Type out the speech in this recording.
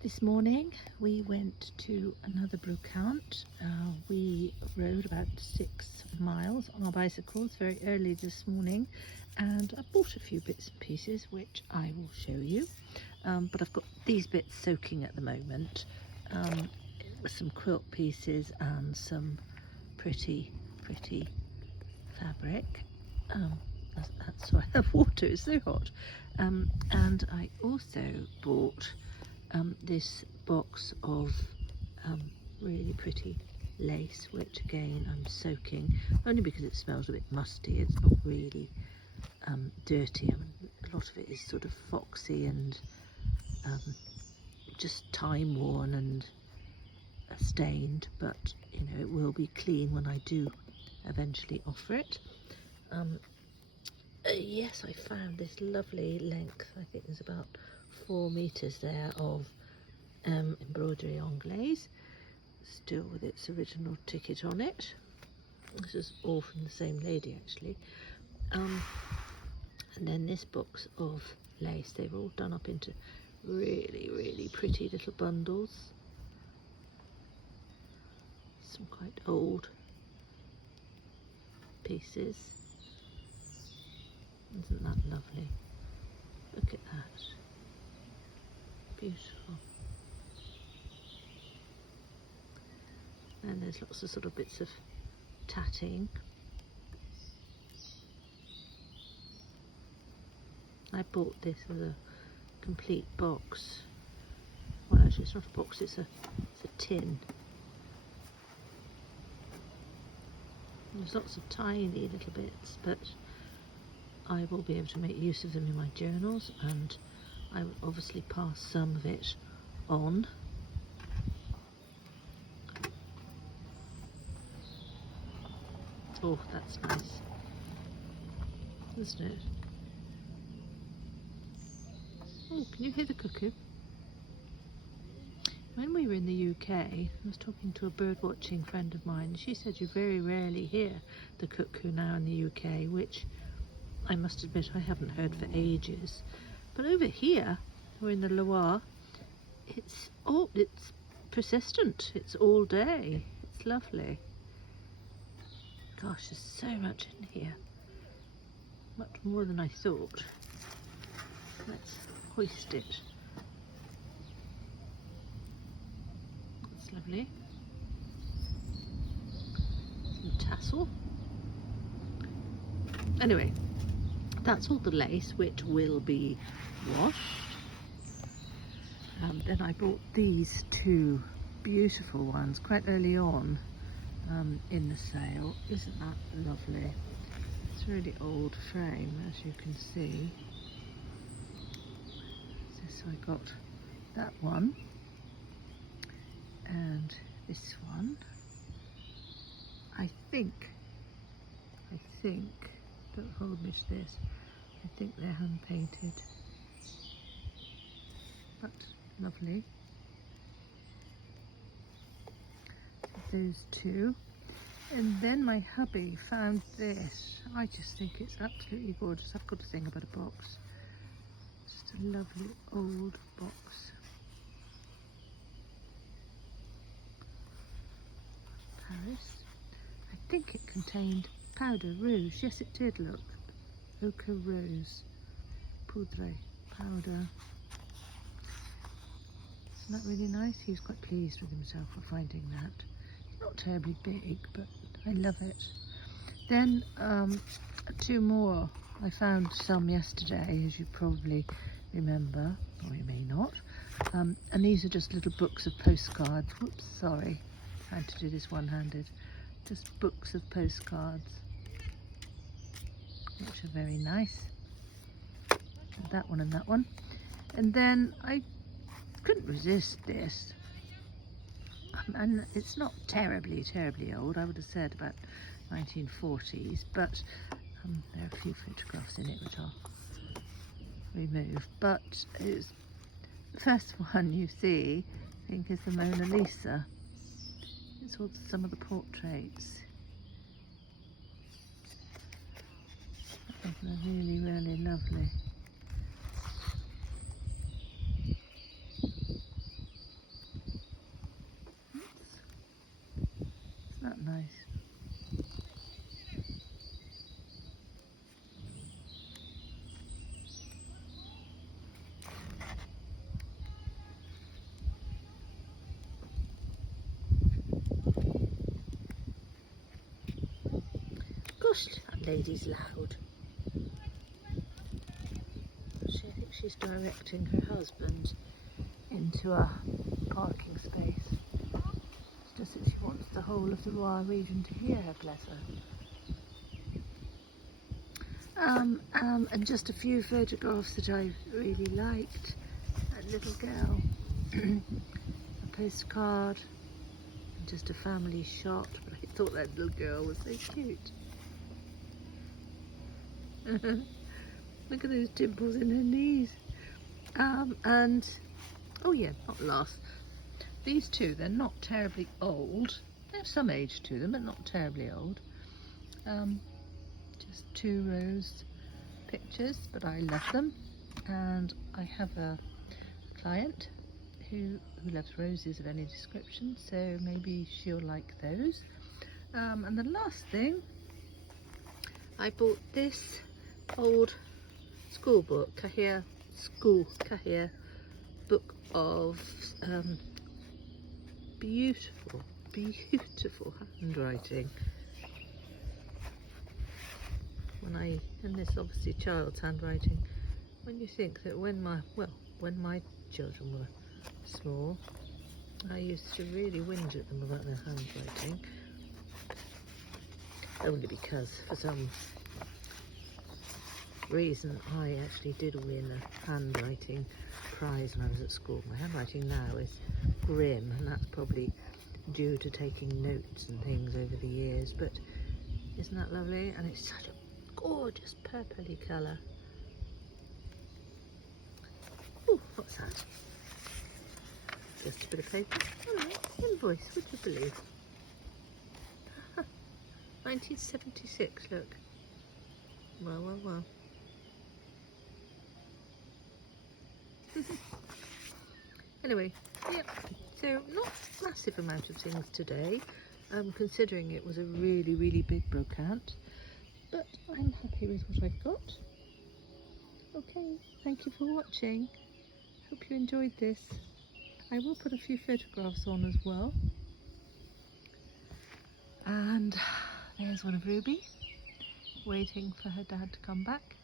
This morning we went to another Brocante. We rode about 6 miles on our bicycles very early this morning, and I bought a few bits and pieces which I will show you. But I've got these bits soaking at the moment, with some quilt pieces and some pretty fabric. That's why I have water, it's so hot. And I also bought this box of really pretty lace, which again I'm soaking, only because it smells a bit musty. It's not really dirty. I mean, a lot of it is sort of foxy and just time worn and stained, but you know, it will be clean when I do eventually offer it. Yes, I found this lovely length. I think there's about 4 meters there of embroidery anglaise, still with its original ticket on it. This is all from the same lady actually. And then this box of lace, they've all done up into really pretty little bundles. Some quite old pieces. Isn't that lovely? Look at that. Beautiful. And there's lots of sort of bits of tatting. I bought this as a complete box. Well, actually it's not a box, it's a tin. There's lots of tiny little bits, but I will be able to make use of them in my journals, and I will obviously pass some of it on. Oh, that's nice, isn't it? Oh, can you hear the cuckoo? When we were in the UK, I was talking to a bird watching friend of mine. She said you very rarely hear the cuckoo now in the UK, which I must admit I haven't heard for ages. But over here, we're in the Loire, it's persistent. It's all day. It's lovely. Gosh, there's so much in here. Much more than I thought. Let's hoist it. That's lovely. Some tassel. Anyway, that's all the lace, which will be washed. Then I bought these two beautiful ones quite early on in the sale. Isn't that lovely? It's a really old frame, as you can see. So I got that one and this one. I think, don't hold me to this, I think they're hand painted, but lovely. Those two. And then my hubby found this. I just think it's absolutely gorgeous. I've got to think about a box. Just a lovely old box. Paris. I think it contained powder, rouge. Yes, it did, look. Ochre rose. Poudre. Powder. Isn't that really nice? He was quite pleased with himself for finding that. Not terribly big, but I love it. Then two more. I found some yesterday, as you probably remember, or you may not. And these are just little books of postcards. Whoops, sorry. Trying to do this one-handed. Just books of postcards, which are very nice. That one and that one. And then I couldn't resist this. And it's not terribly old. I would have said about 1940s, but there are a few photographs in it which I'll remove. But it's the first one you see, I think, is the Mona Lisa. It's all some of the portraits. They're really lovely. lady's loud. I think she's directing her husband into a parking space. It's just that she wants the whole of the Loire region to hear her, bless her. And just a few photographs that I really liked. That little girl, a postcard, and just a family shot. But I thought that little girl was so cute. Look at those dimples in her knees. And oh yeah, not last. These two, they're not terribly old. There's some age to them, but not terribly old. Just 2 rose pictures, but I love them. And I have a client who loves roses of any description, so maybe she'll like those. And the last thing, I bought this old school book, Kahir book of beautiful handwriting. And this obviously child's handwriting. When you think that when my children were small, I used to really whinge at them about their handwriting. Only because for some reason I actually did win a handwriting prize when I was at school. My handwriting now is grim, and that's probably due to taking notes and things over the years, but isn't that lovely? And it's such a gorgeous purpley colour. Ooh, what's that? Just a bit of paper. Oh, invoice, would you believe? 1976, look. Well. Anyway, yeah, so not a massive amount of things today, considering it was a really big brocante, but I'm happy with what I've got. Okay, thank you for watching. Hope you enjoyed this. I will put a few photographs on as well. And there's one of Ruby, waiting for her dad to come back.